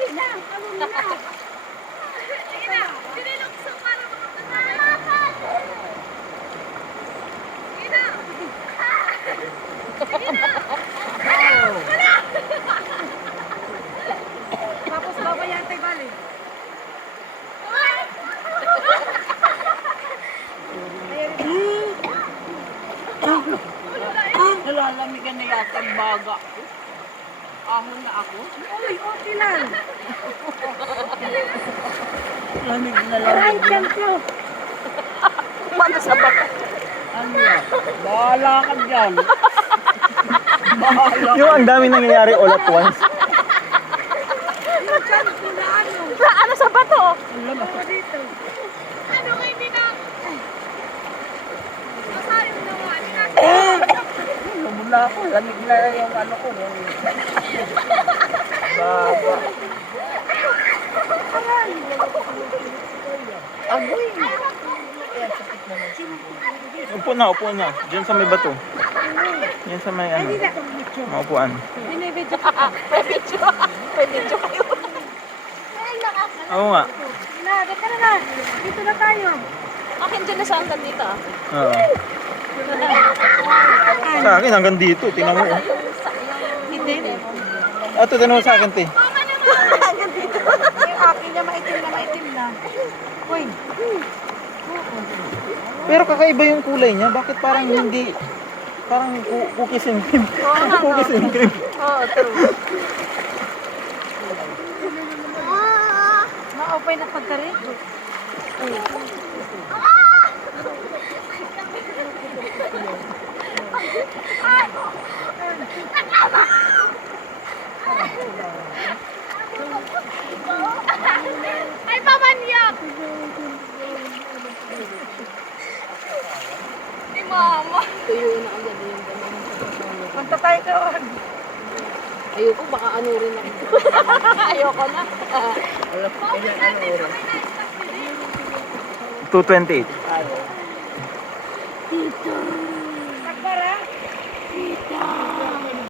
Ina, ano na? Ina, sinilukso para makapagod. Ina! Ina! Tapos bawa yan tayo balik. Nalalamigan na yata ang baga. Ahon na ako. Uy, okay lang. Lamig na Ay, lamig. kanto. Ano sa baka? Ano yan? Bahala ka dyan. Bahala Yung ang dami nangyayari all at once. Yung kanto na ano. Ano sa bato? Bawa dito. Ano kayo hindi na? Masayo na nga. Hindi na. Lumula ako. Lamig na yung ano ko. Baga. Agoy. Upo na. Diyan sa may bato. Diyan sa may ano, Hindi na. maupuan. Binibidyo ka pa. May video. May video kayo. Oo nga. Na, dito na. Dito na tayo. Akin dyan na sa antan dito ah. Oo. Sa akin hanggang dito. Tingnan mo. Oh. Hindi. Ito, tingnan mo sa akin, te. Yung akin na maitim na. Uy. Pero kakaiba yung kulay niya. Bakit parang hindi... Parang cookies and cream. Cookies and cream. Oo, true. Maupay na pagkarin. Ay, pamanyak! Ni mama. Tuyo na agad yung ganun. Punta tayo doon. Ayoko, baka ano rin ako. Ayoko na. Alam ko kanya ano oras. 2:28. Sakbara?